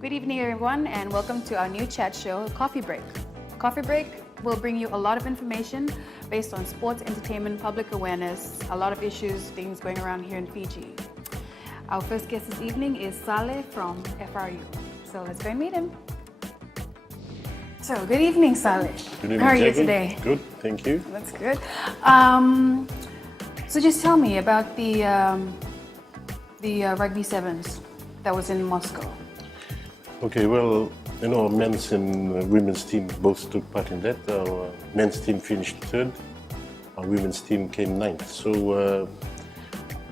Good evening, everyone, and welcome to our new chat show, Coffee Break. Coffee Break will bring you a lot of information based on sports, entertainment, public awareness, a lot of issues, things going around here in Fiji. Our first guest this evening is Saleh from FRU. So let's go and meet him. So, good evening, Saleh. Good evening, How are you Jackie. today? Good, thank you. That's good. So just tell me about the Rugby Sevens that was in Moscow. Okay, well, our men's and women's team both took part in that. Our men's team finished third, our women's team came ninth. So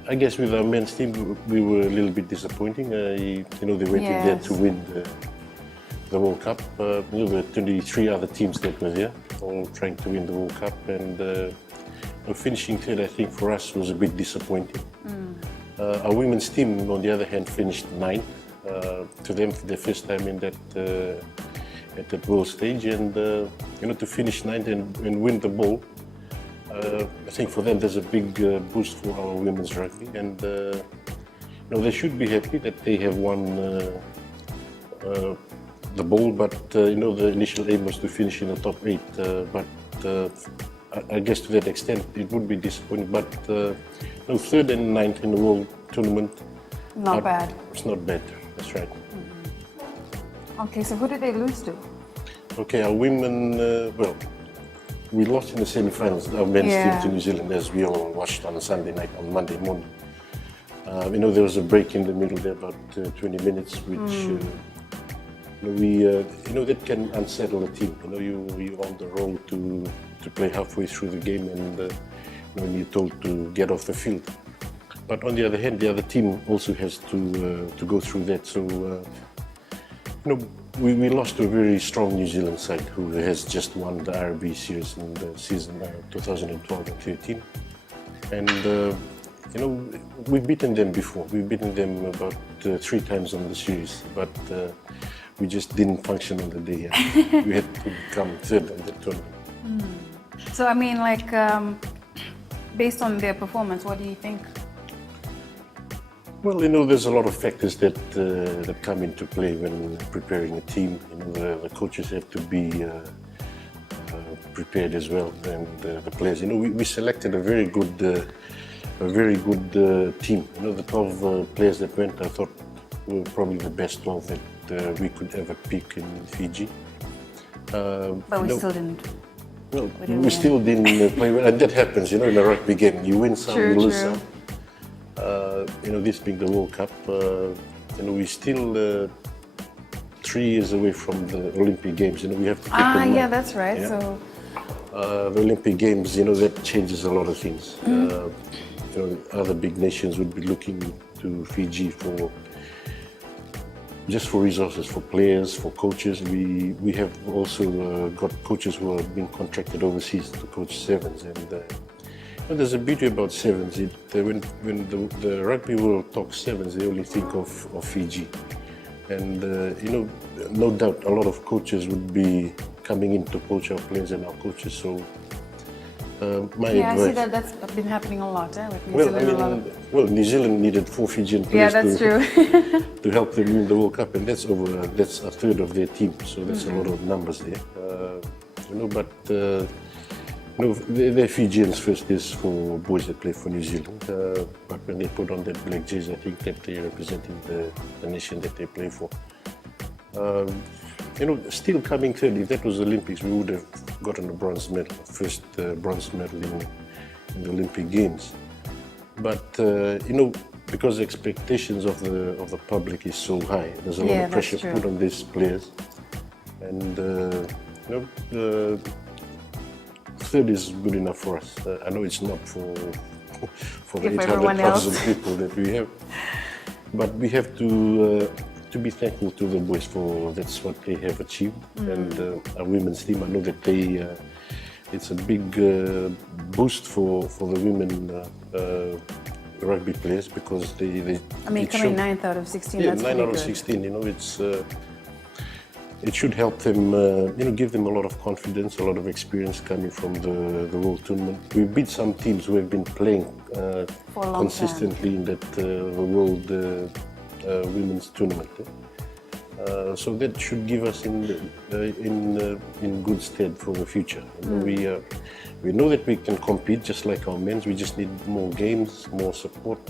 I guess with our men's team, we were a little bit disappointing. They went in there to win the World Cup. There were 23 other teams that were there, all trying to win the World Cup. And finishing third, I think, for us was a bit disappointing. Our women's team, on the other hand, finished ninth. To them, for the first time in that at that world stage, and to finish ninth and win the ball, I think for them there's a big boost for our women's rugby, and they should be happy that they have won the ball. But the initial aim was to finish in the top 8. But I guess to that extent it would be disappointing. But third and ninth in the world tournament, Not bad. It's not bad. That's right. Okay, so who did they lose to? Okay, our women, we lost in the semi-finals, our men's team to New Zealand, as we all watched on Sunday night, on Monday morning. There was a break in the middle there, about 20 minutes, which, that can unsettle a team. You're on the roll to play halfway through the game, and you're told to get off the field. But on the other hand, the other team also has to go through that. So, we lost to a very strong New Zealand side who has just won the RB series in the season 2012 and 13. And, we've beaten them before. We've beaten them about 3 times on the series, but we just didn't function on the day. We had to come third on the tournament. So, I mean, based on their performance, what do you think? Well, there's a lot of factors that come into play when preparing a team. The coaches have to be prepared as well, and the players. We selected a very good team. The 12 players that went, I thought, were probably the best 12 that we could ever pick in Fiji. But we still didn't. Well, we still didn't play well, and that happens. In a rugby game, you win some, you lose some. This being the World Cup, we're still 3 years away from the Olympic Games. We have to keep in mind. Yeah, that's right. Yeah. So the Olympic Games, that changes a lot of things. Other big nations would be looking to Fiji for resources, for players, for coaches. We have also got coaches who are being contracted overseas to coach sevens, and there's a beauty about sevens. When the rugby world talks sevens, they only think of Fiji. And, no doubt a lot of coaches would be coming in to coach our players and our coaches. So, my advice... I see that's been happening a lot with New Zealand. New Zealand needed 4 Fijian players true. to help them win the World Cup, and that's a third of their team. So that's a lot of numbers there. They're Fijians first is for boys that play for New Zealand, but when they put on that black jersey, I think that they're representing the nation that they play for. Still coming third, if that was Olympics, we would have gotten a bronze medal, first bronze medal in the Olympic Games. But, because the expectations of the public is so high, there's a lot of pressure put on these players. And, third is good enough for us. I know it's not for the 800,000 people that we have, but we have to be thankful to the boys for that's what they have achieved. And our women's team, I know that it's a big boost for the women rugby players because they coming 9th out of 16. Yeah, that's 9 out of 16. It should help them, give them a lot of confidence, a lot of experience coming from the World Tournament. We beat some teams who have been playing consistently in that the World Women's Tournament. So that should give us in good stead for the future. You know, we know that we can compete just like our men's. We just need more games, more support.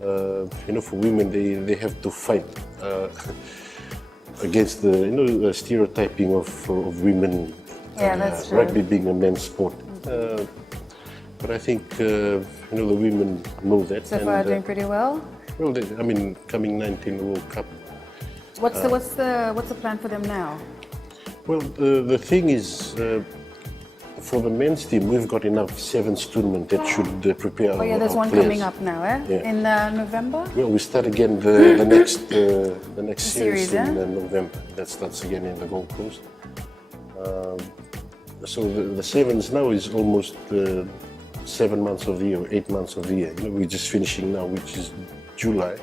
You know, for women, they have to fight against the stereotyping of women. Yeah, that's true. Rugby being a men's sport. But I think the women know that. So far, doing pretty well. Well, I mean, coming 19 World Cup. What's the plan for them now? Well, the thing is, for the men's team, we've got enough sevens tournament that should prepare our Oh yeah, there's one players. coming up now, eh? Yeah. In November. Well, we start again the next series series, in November. That starts again in the Gold Coast. So the sevens now is almost 7 months of the year, 8 months of the year. You know, we're just finishing now, which is July.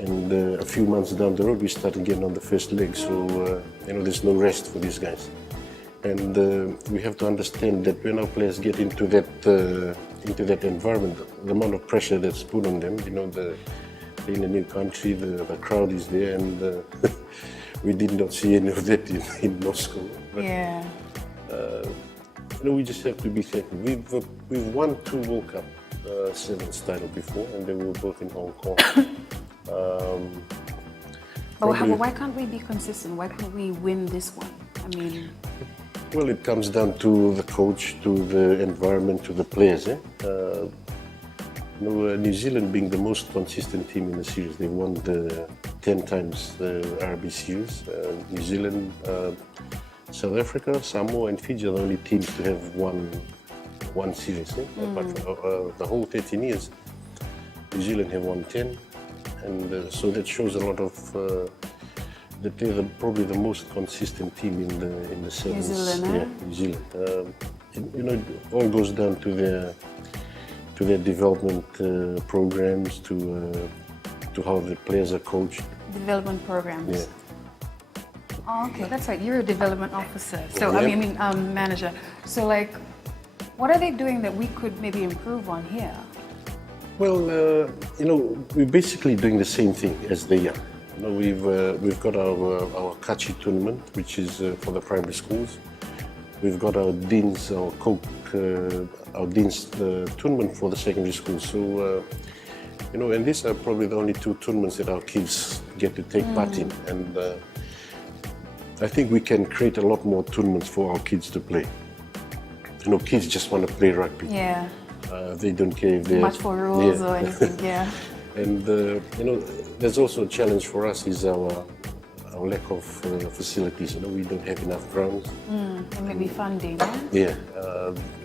And a few months down the road, we start again on the first leg. So, there's no rest for these guys. And we have to understand that when our players get into that environment, the amount of pressure that's put on them, they're in a new country, the crowd is there, and we did not see any of that in Moscow. But, Yeah. we just have to be careful. We've won 2 World Cup sevens title before, and they were both in Hong Kong. But why can't we be consistent? Why can't we win this one? I mean, well, it comes down to the coach, to the environment, to the players. New Zealand being the most consistent team in the series, they won 10 times the RB series. New Zealand, South Africa, Samoa, and Fiji are the only teams to have won series. Apart from the whole 13 years, New Zealand have won 10. And so that shows a lot of that they're probably the most consistent team in the sevens. New Zealand, yeah, New Zealand. It all goes down to their development programs, to how the players are coached. development programs. Yeah. Oh, okay, that's right. You're a development officer. So Yeah. I mean, manager. So like, what are they doing that we could maybe improve on here? Well, we're basically doing the same thing as they are. We've got our Kachi tournament, which is for the primary schools. We've got our Dean's tournament for the secondary schools. So, and these are probably the only 2 tournaments that our kids get to take part in. And I think we can create a lot more tournaments for our kids to play. Kids just want to play rugby. Yeah. They don't care if they're Much for rules or anything. Yeah. And there's also a challenge for us is our lack of facilities. We don't have enough grounds. And maybe funding. Eh? Yeah,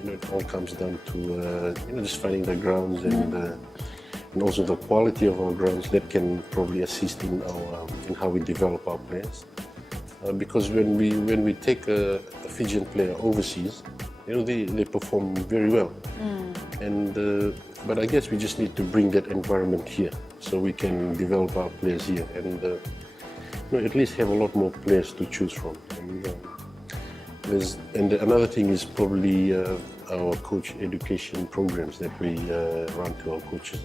it all comes down to just finding the grounds and also the quality of our grounds that can probably assist in how we develop our players. Because when we take a Fijian player overseas, they perform very well. But I guess we just need to bring that environment here so we can develop our players here and at least have a lot more players to choose from. And another thing is probably our coach education programs that we run to our coaches.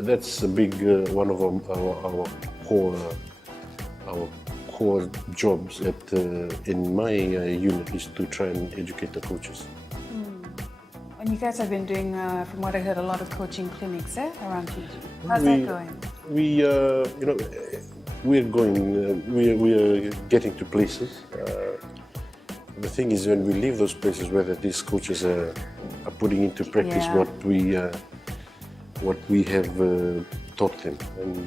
That's a big one of our core jobs in my unit is to try and educate the coaches. And you guys have been doing, from what I heard, a lot of coaching clinics around Fiji. How's that going? We are getting to places. The thing is, when we leave those places, whether these coaches are putting into practice what we have taught them, and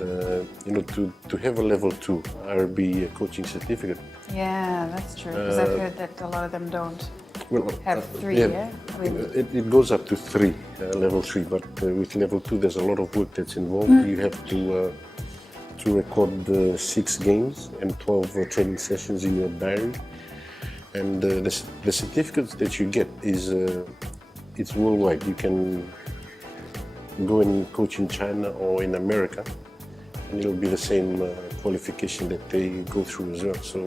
to have a level 2 RB coaching certificate. Yeah, that's true. Because I've heard that a lot of them don't. Well, have 3, yeah? I mean, it goes up to 3, level 3, but with level 2 there's a lot of work that's involved. You have to record 6 games and 12 training sessions in your diary. And the certificates that you get is it's worldwide. You can go and coach in China or in America, and it'll be the same qualification that they go through as well. So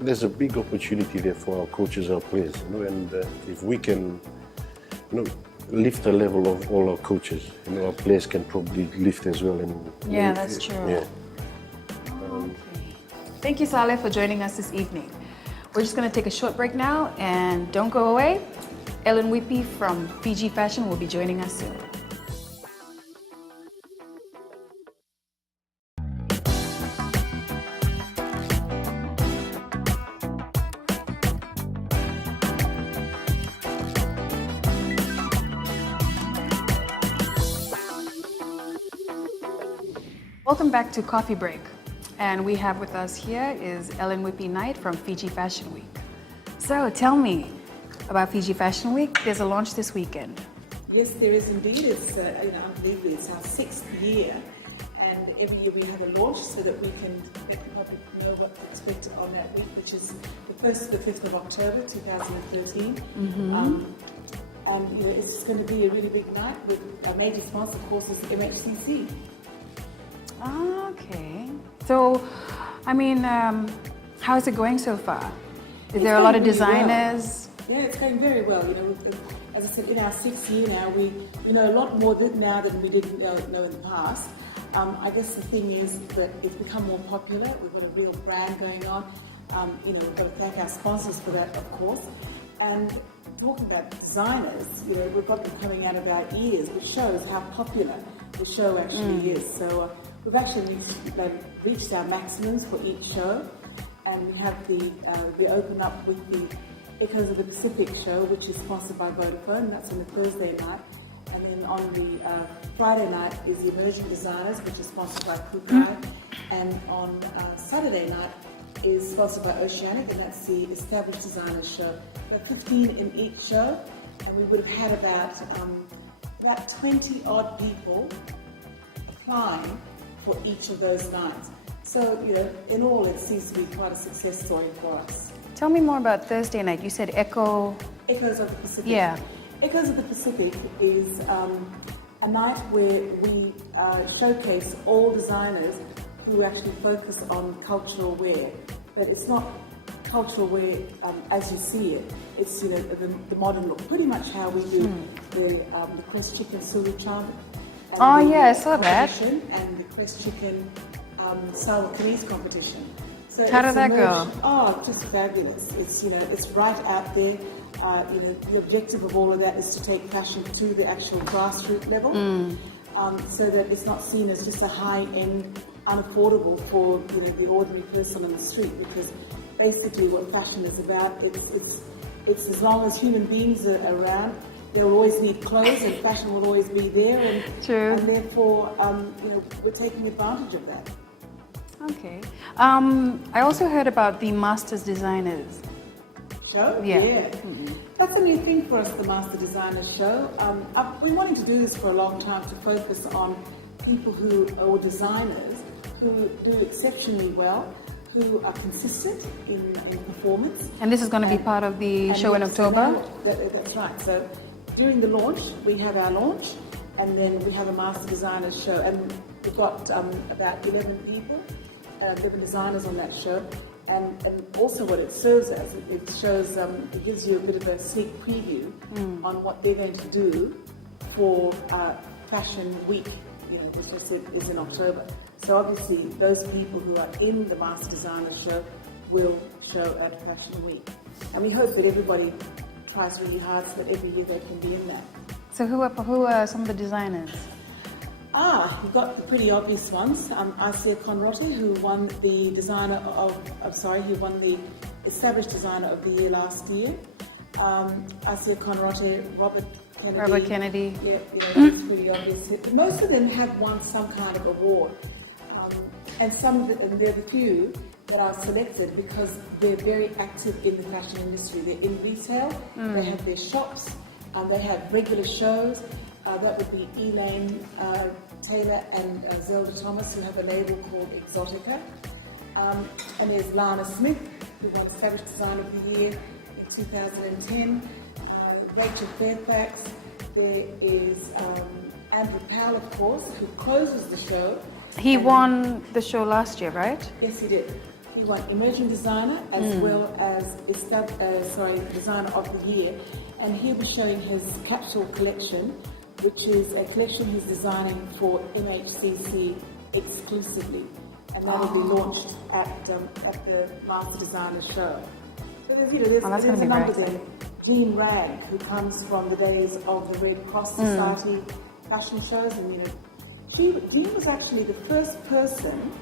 there's a big opportunity there for our coaches, our players, and if we can, lift the level of all our coaches. You know, our players can probably lift as well. Yeah, that's true. Yeah. Okay. Thank you, Saleh, for joining us this evening. We're just going to take a short break now, and don't go away. Ellen Whippy from Fiji Fashion will be joining us soon. Welcome back to Coffee Break. And we have with us here is Ellen Whippy Knight from Fiji Fashion Week. So tell me about Fiji Fashion Week. There's a launch this weekend. Yes, there is indeed. It's unbelievable. It's our 6th year, and every year we have a launch so that we can let the public know what to expect on that week, which is the 1st to the 5th of October 2013. And it's just going to be a really big night with a major sponsor, of course, is MHCC. Okay. So, I mean, how's it going so far? Is there a lot of really designers? Well. Yeah, it's going very well. As I said, in our 6th year now, we know a lot more now than we did know in the past. I guess the thing is that it's become more popular. We've got a real brand going on. We've got to thank our sponsors for that, of course. And talking about designers, we've got them coming out of our ears, which shows how popular the show actually is. So we've actually reached our maximums for each show, and we have we open up with the Echoes of the Pacific show, which is sponsored by Vodafone. That's on the Thursday night, and then on the Friday night is the Emerging Designers, which is sponsored by Kukai, and on Saturday night is sponsored by Oceanic, and that's the Established Designers show. About 15 in each show, and we would have had about 20 odd people applying for each of those nights. So, in all, it seems to be quite a success story for us. Tell me more about Thursday night. You said Echoes of the Pacific. Yeah. Echoes of the Pacific is a night where we showcase all designers who actually focus on cultural wear. But it's not cultural wear as you see it. It's, the modern look. Pretty much how we do the Crest Chicken Suri Chan. Oh yeah, I saw that. And the Crest Chicken Sawa Knees competition. So how did that go? Oh, just fabulous. It's it's right out there. The objective of all of that is to take fashion to the actual grassroots level, so that it's not seen as just a high-end, unaffordable for the ordinary person on the street. Because basically, what fashion is about, it's as long as human beings are around, they'll always need clothes, and fashion will always be there, and therefore, we're taking advantage of that. Okay. I also heard about the Masters Designers show. Yeah. That's a new thing for us, the Master Designers show. We wanted to do this for a long time, to focus on people who are designers who do exceptionally well, who are consistent in performance. And this is going to be part of the show in October? That's right. So during the launch, we have our launch, and then we have a Master Designers show, and we've got about 11 people, 11 designers on that show. And also what it serves as, it shows, it gives you a bit of a sneak preview on what they're going to do for Fashion Week, which I said is in October. So obviously those people who are in the Master Designers show will show at Fashion Week. And we hope that everybody tries really hard so that every year they can be in that. So who are some of the designers? You've got the pretty obvious ones. Asia Conrote, who won the won the Established Designer of the Year last year. Asia Conrote, Robert Kennedy. Yeah, it's pretty obvious. Most of them have won some kind of award. And they're the few that are selected because they're very active in the fashion industry. They're in retail, they have their shops, they have regular shows. That would be Elaine Taylor and Zelda Thomas, who have a label called Exotica. And there's Lana Smith, who won Established Designer of the Year in 2010. Rachel Fairfax. There is Andrew Powell, of course, who closes the show. He won the show last year, right? Yes, he did. He won Emerging Designer as well as Designer of the Year. And he'll be showing his capsule collection, which is a collection he's designing for MHCC exclusively. And that'll be launched at the Master Designer Show. So there's a number there. Jean Ragg, who comes from the days of the Red Cross Society fashion shows, and Jean was actually the first person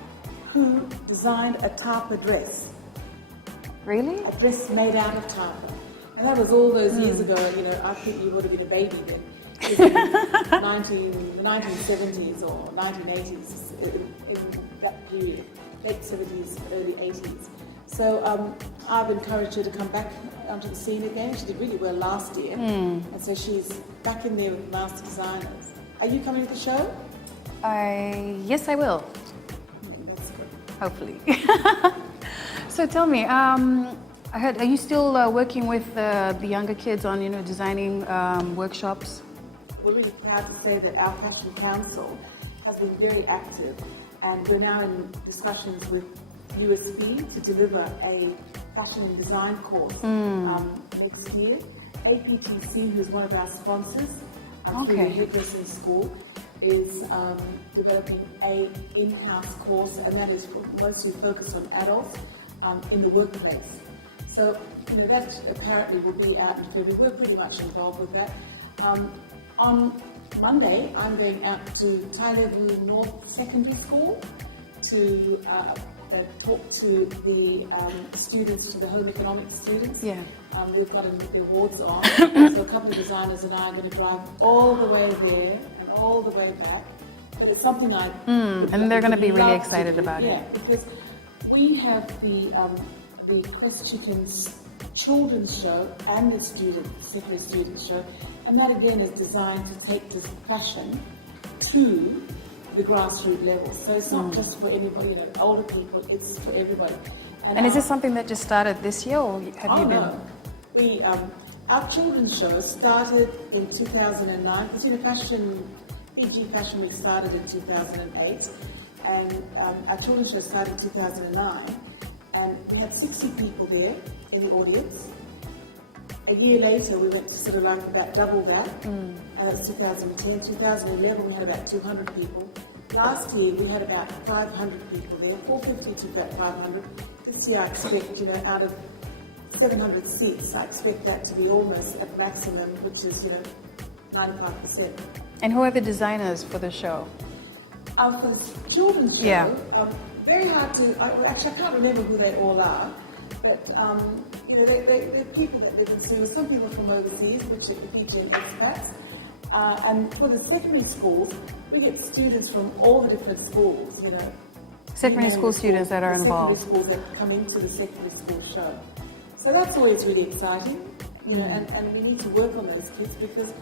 who designed a tapa dress. Really? A dress made out of tapa. And that was all those years ago. I think you would have been a baby then. It was in the 1970s or 1980s, in that period, late 70s, early 80s. So I've encouraged her to come back onto the scene again. She did really well last year. And so she's back in there with Master Designers. Are you coming to the show? Yes, I will. That's good. Hopefully. So tell me, I heard, are you still working with the younger kids on, designing workshops? We're really proud to say that our Fashion Council has been very active, and we're now in discussions with USP to deliver a fashion and design course next year. APTC, who's one of our sponsors through the hairdressing school, is developing a in-house course, and that is mostly focused on adults in the workplace. So that apparently will be out in February. We're pretty much involved with that. On Monday, I'm going out to Tailevu North Secondary School to talk to the students, to the home economics students. Yeah. We've got the awards on, so a couple of designers and I are going to drive all the way there and all the way back. But it's something and they're going to be really excited about it. Yeah, because we have the Quest Chickens children's show and the secondary students show, and that again is designed to take this fashion to the grassroots level. So it's not just for anybody, older people, it's for everybody. And is this something that just started this year, or have you been? No. Our children's show started in 2009, because Fiji Fashion Week started in 2008, and our children's show started in 2009, and we had 60 people there in the audience. A year later, we went to sort of like about double that. That's 2010. 2011, we had about 200 people. Last year, we had about 500 people there, 450 to about 500. This year, I expect, out of 700 seats, I expect that to be almost at maximum, which is, 95%. And who are the designers for the show? For the children's show, very hard to, I can't remember who they all are, but, they're people that live in Singapore, some people from overseas, which are Fijian expats. And for the secondary schools, we get students from all the different schools, Secondary school students that are involved. Secondary schools that come into the secondary school show. So that's always really exciting, and we need to work on those kids because,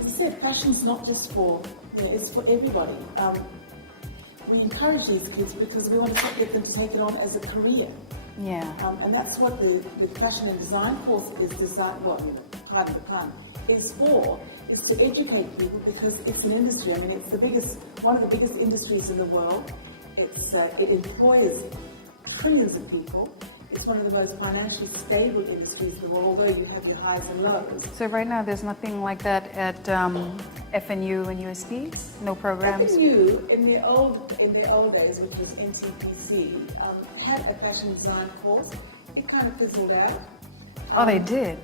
as I said, fashion's not just for, it's for everybody. We encourage these kids because we want to get them to take it on as a career. Yeah. And that's what the fashion and design course is designed, pardon the pun, is for, is to educate people because it's an industry. I mean, it's one of the biggest industries in the world. It employs trillions of people. It's one of the most financially stable industries in the world, although you have your highs and lows. So right now there's nothing like that at FNU and USP? No programs? FNU, in their old days, which was NCPC, had a fashion design course. It kind of fizzled out. Oh, they did?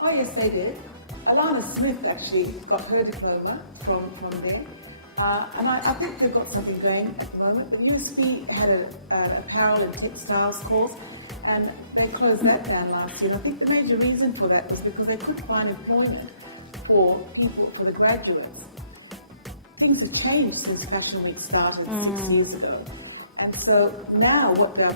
Oh, yes, they did. Alana Smith actually got her diploma from there. And I think they've got something going at the moment. The USP had an apparel and textiles course, and they closed that down last year. And I think the major reason for that was because they couldn't find employment for the graduates. Things have changed since Fashion Week started 6 years ago. And so now what the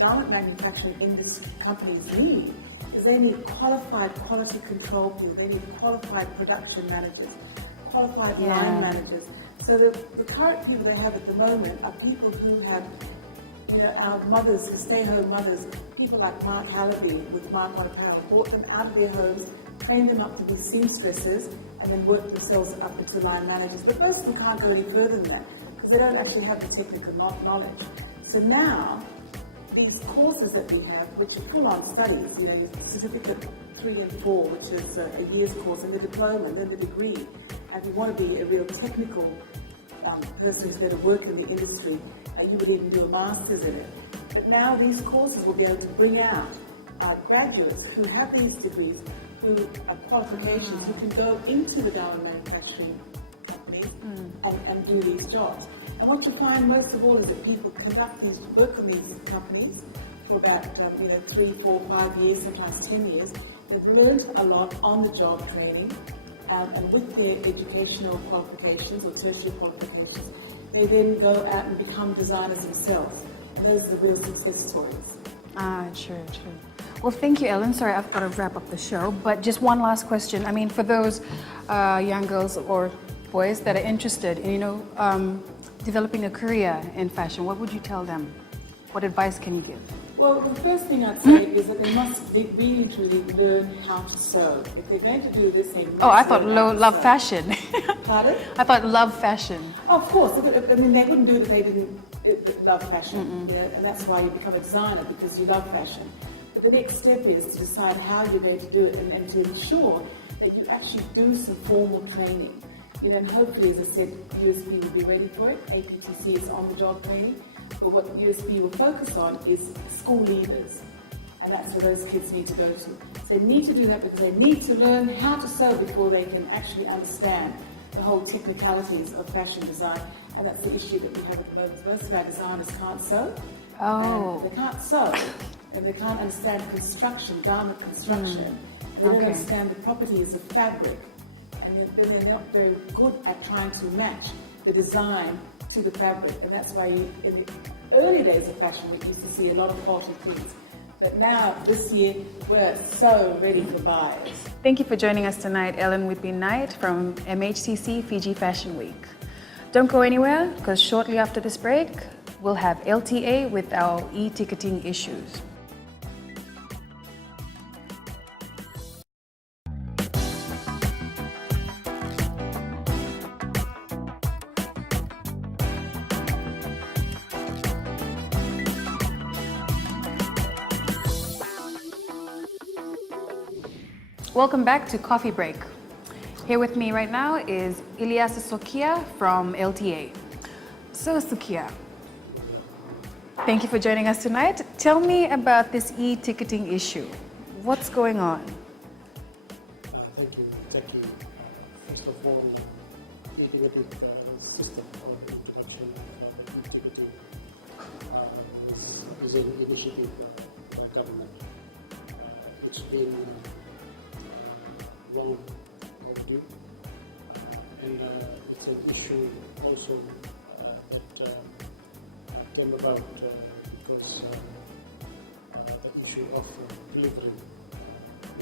garment manufacturing industry companies need is they need qualified quality control people, they need qualified production managers, qualified line managers. So the current people they have at the moment are people who have, our mothers, the stay-home mothers, people like Mark Hallaby with Mark One Apparel, brought them out of their homes, trained them up to be seamstresses, and then worked themselves up into line managers. But most of them can't go any further than that because they don't actually have the technical knowledge. So now these courses that we have, which are full-on studies, you know, your certificate 3 and 4, which is a year's course, and the diploma, and then the degree. And if you want to be a real technical person who's going to work in the industry, you would even do a master's in it. But now these courses will be able to bring out graduates who have these degrees, who are qualifications, who can go into the garment manufacturing companies and do these jobs. And what you find most of all is that people conduct these, work in these companies for about 3, 4, 5 years, sometimes 10 years. They've learned a lot on the job training, and with their educational qualifications or tertiary qualifications, they then go out and become designers themselves. And those are the real success stories. True. Well, thank you, Ellen. Sorry, I've got to wrap up the show, but just one last question. I mean, for those young girls or boys that are interested in, developing a career in fashion, what would you tell them? What advice can you give? Well, the first thing I'd say is that they must really and truly learn how to sew. If they're going to do this, they must I thought learn how to love sew. fashion. Pardon? I thought love fashion. Of course. I mean, they wouldn't do it if they didn't love fashion. And that's why you become a designer, because you love fashion. But the next step is to decide how you're going to do it and to ensure that you actually do some formal training. And hopefully, as I said, USB will be ready for it. APTC is on-the-job training. But what USB will focus on is school leavers. And that's where those kids need to go to. So they need to do that because they need to learn how to sew before they can actually understand the whole technicalities of fashion design. And that's the issue that we have at the moment. Most of our designers can't sew. Oh. And they can't sew. And they can't understand construction, garment construction. They don't understand the properties of fabric. And they're not very good at trying to match the design to the fabric. And that's why in the early days of fashion, we used to see a lot of faulty things. But now, this year, we're so ready for buyers. Thank you for joining us tonight, Ellen Whitby-Knight from MHCC Fiji Fashion Week. Don't go anywhere, because shortly after this break, we'll have LTA with our e-ticketing issues. Welcome back to Coffee Break. Here with me right now is Ilyas Sokia from LTA. So Sokia, thank you for joining us tonight. Tell me about this e-ticketing issue. What's going on? Thank you. First of all, the innovative system of introduction of e-ticketing is an initiative by government. It's been long overdue, and it's an issue also that came about because the issue of delivery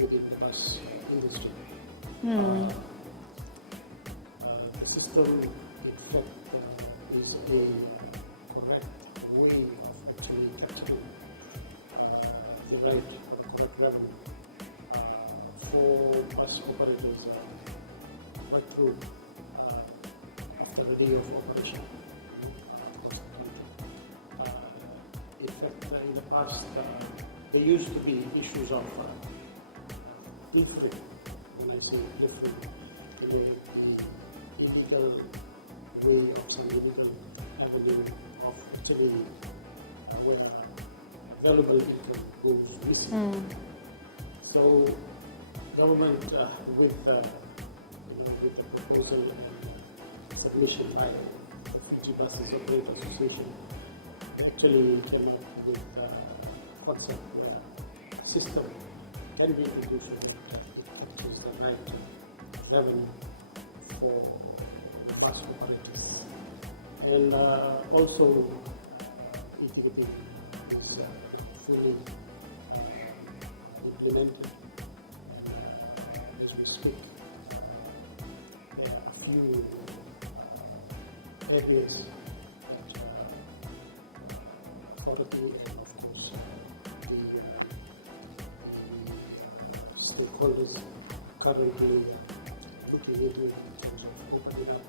within the bus industry. The system, in fact, is a correct way of actually capturing the right or the correct revenue for bus operators right through after the day of operation. In fact, in the past, there used to be issues of different, when I say different, the illegal way of some illegal avenue of actually where valuable income goes missing. So government with the proposal and submission by the Fiji Buses Operator Association actually came up with a concept where a system can be introduced so that it captures the right revenue for bus operators. And also e-ticketing is fully implemented. As we speak, there are a few areas that authority and of course the stakeholders currently looking into it in terms of opening up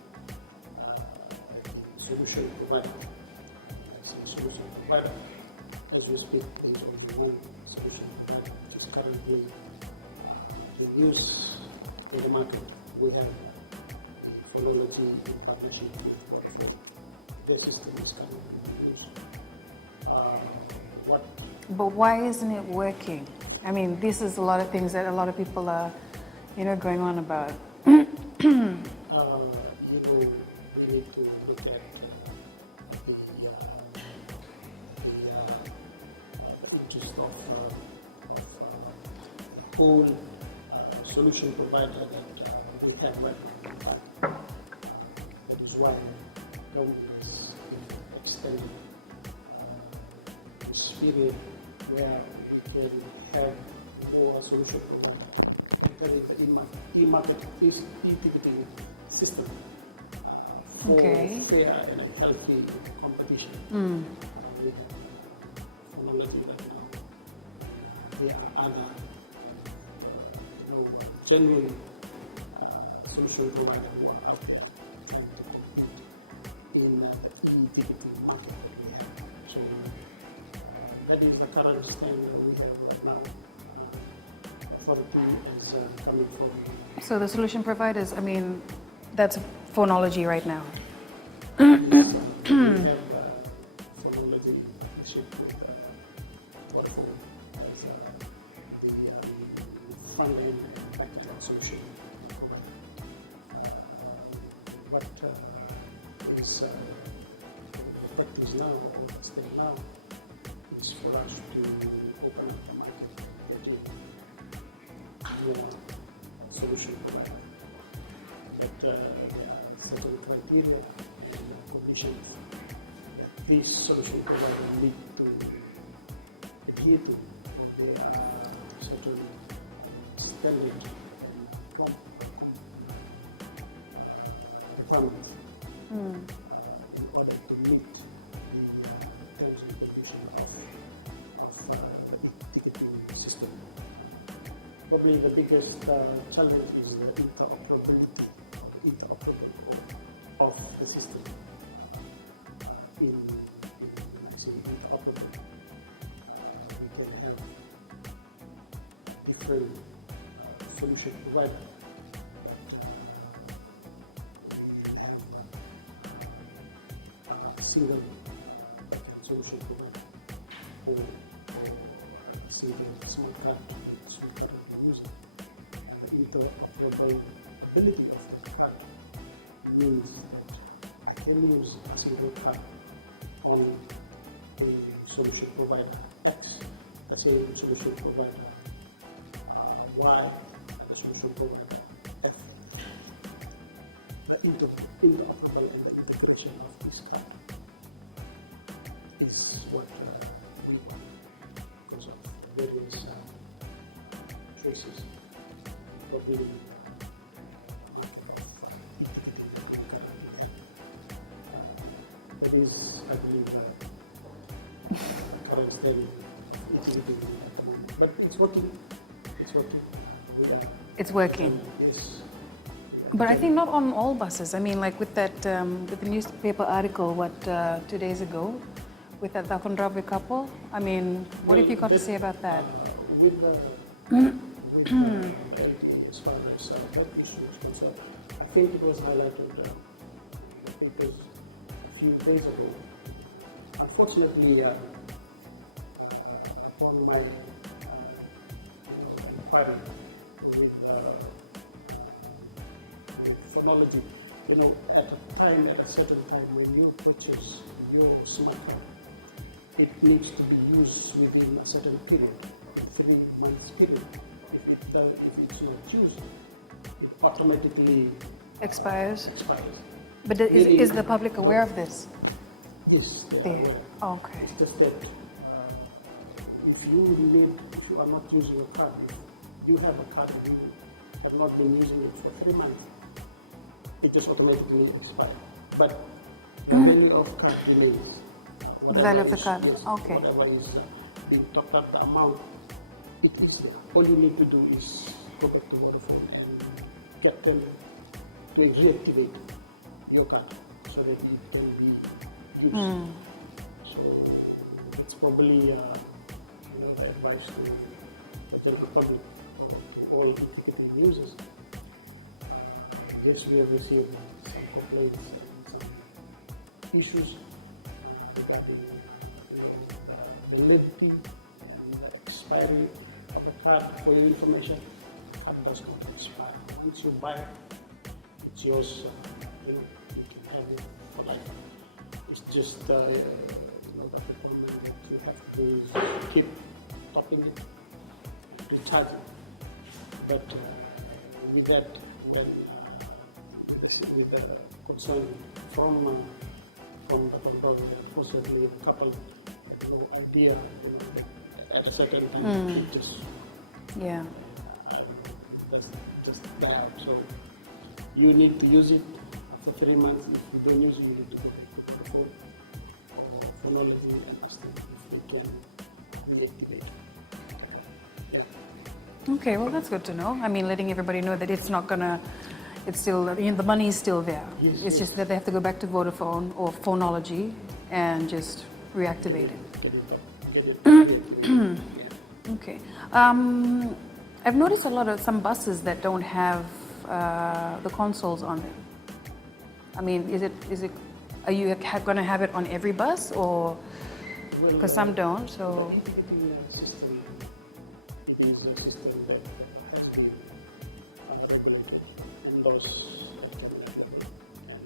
solution provider. As a solution provider, as as we speak, is only one solution that is currently in use in the market. We have phonology in partnership with Watford. The system is currently in use. But why isn't it working? I mean, this is a lot of things that a lot of people are, going on about. We need to look at the interest of all solution provider that we have right now. That is why government has extended this period where we can have more solution providers entering the e-market e-ticketing system for fair and healthy competition. With phonology right now, there are other genuine solution providers who are out there trying to compete in the e-ticketing market that we have. So that is the current stand that we have right now. Authority is coming from. So the solution providers, I mean, that's phonology right now. We have phonology issue with Watford as the front end and back end solution. What is effective now, still now, is for us to open up the market, solution provider. But there are certain criteria and conditions that these solution providers need to adhere to. There are certain standards and requirements in order to meet the terms and conditions of the ticketing system. Probably the biggest challenge is the interoperability of the system. In interoperable, we can have different solution providers, but we have a single solution provider or a single smart card user. The interoperability of the card means that I can use a single card on a solution provider X, the same solution provider Y, the solution provider F. The interoperable and the integration of this card is what we want because of various choices. Probably that is, I believe, current state at the moment. But it's working. It's working. It's working. Yes. But I think not on all buses. I mean, like with that, with the newspaper article, 2 days ago, with that Takondrawe couple. I mean, what have you got to say about that? With the as far as that issue is concerned, I think it was highlighted because a few days ago. Unfortunately, upon my inquiry with phonology, at a certain time when you purchase your smartphone, it needs to be used within a certain period, 3 months period. If it's not used, it automatically Expires. expires. But is the public aware of this? Yes, they are There. aware. Okay. It's just that if you are not using a card, if you have a card and you have not been using it for 3 months, it just automatically expires. But the value of the card remains. The value of the card, Yes, okay. Whatever is being topped up, the amount, it is there. All you need to do is go back to Vodafone and get them to reactivate your card so that it can be used. So it's probably the advice to the general public, to all executive users. Yes, we have received some complaints and some issues regarding the validity and the expiry of the card. For your information, card does not expire. Once you buy it, it's yours. You can have it for life. It's just that you have to keep topping it, recharge it. But with that, with the concern from the control, unfortunately, a couple idea at a certain time it just that's just bad. So you need to use it after 3 months. If you don't use it, you need to go to the phone or phonology and ask them if we can reactivate. Okay, well that's good to know. I mean, letting everybody know that it's not gonna, it's still, the money is still there. Yes, it's just that they have to go back to Vodafone or Phonology and just reactivate it. Okay. I've noticed a lot of some buses that don't have the consoles on them. I mean, is it? Are you going to have it on every bus, or because some don't? So. System, it is a system that has been regulated and those that can be regulated. And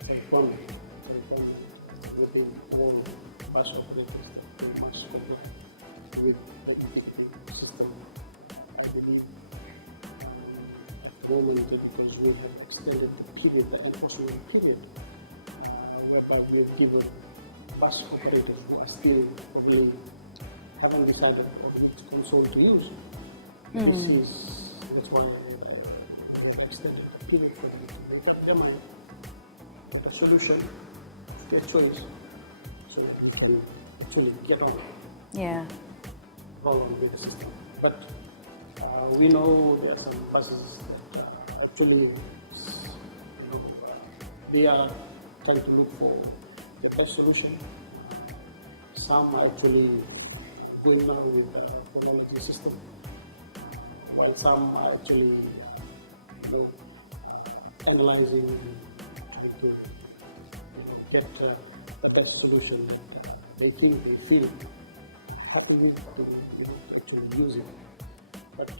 it's a requirement within all bus operators that must comply with the EPP system. I believe at the moment, because we have extended the period, the enforcement period, whereby we have given bus operators who are still probably haven't decided on which console to use. That's why we have extended the period for them to make up their mind with a solution, their choice, so that we can actually get on. Roll on with the system. But we know there are some buses that actually, they are trying to look for the best solution. Some are actually going on with the phonology system, while some are actually analyzing, trying to get the best solution that they think, they feel happy with to actually use it. But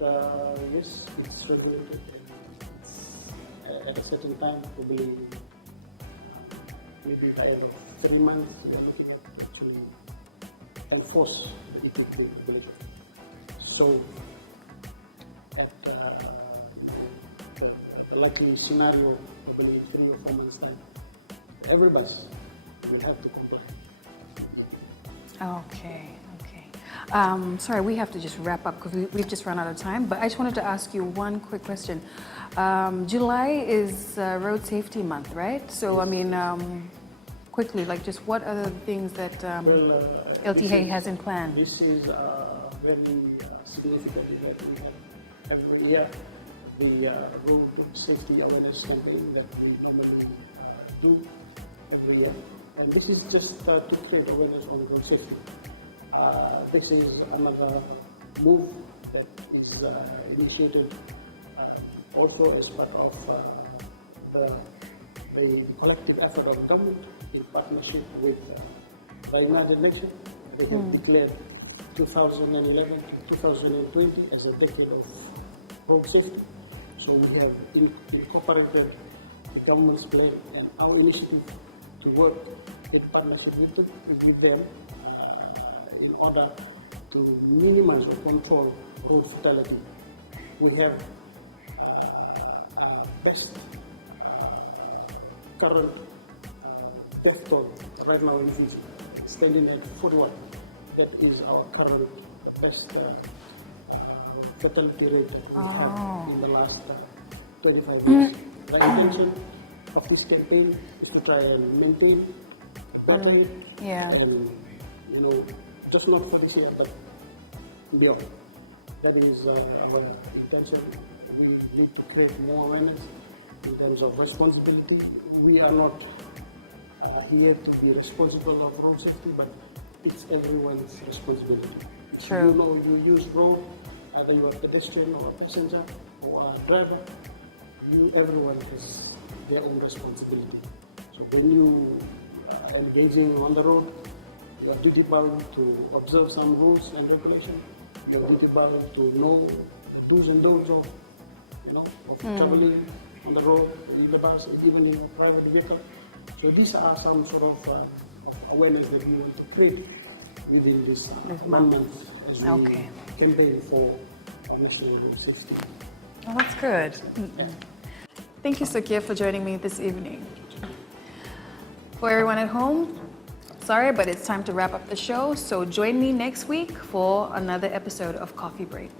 yes, it's regulated, and it's, at a certain time, probably maybe by the 3 months, we are looking at actually enforce the EPP regulation. So, at the likely scenario, probably 3 or 4 months' time, every bus will have to comply. Okay. Sorry, we have to just wrap up because we've just run out of time. But I just wanted to ask you one quick question. July is Road Safety Month, right? So, I mean, quickly, like, just what are the things that LTA has in plan? This is very significant event. Every year, the Road Safety Awareness Campaign that we normally do every year. And this is just to create awareness on road safety. This is another move that is initiated also as part of the collective effort of the government in partnership with the United Nations. They have declared 2011 to 2020 as a decade of road safety. So we have incorporated the government's plan and our initiative to work in partnership with them in order to minimize or control road fatality. We have best current death toll right now in Fiji, standing at 41. That is our current best fatality rate that we have in the last 25 years. The intention of this campaign is to try and maintain better and just not for this year but beyond. That is our intention. We need to create more awareness in terms of responsibility. We are not here to be responsible of road safety, but it's everyone's responsibility. True. You know, you use road, either you are a pedestrian or a passenger or a driver, everyone has their own responsibility. So when you are engaging on the road, you are duty bound to observe some rules and regulations. You are duty bound to know the do's and don'ts of, of traveling on the road, in the bus, even in a private vehicle. So these are some sort of awareness that we want to create within this 1 month as we campaign for National Road Safety. Oh, that's good. Thank you, Sukia, for joining me this evening. For everyone at home, sorry, but it's time to wrap up the show. So join me next week for another episode of Coffee Break.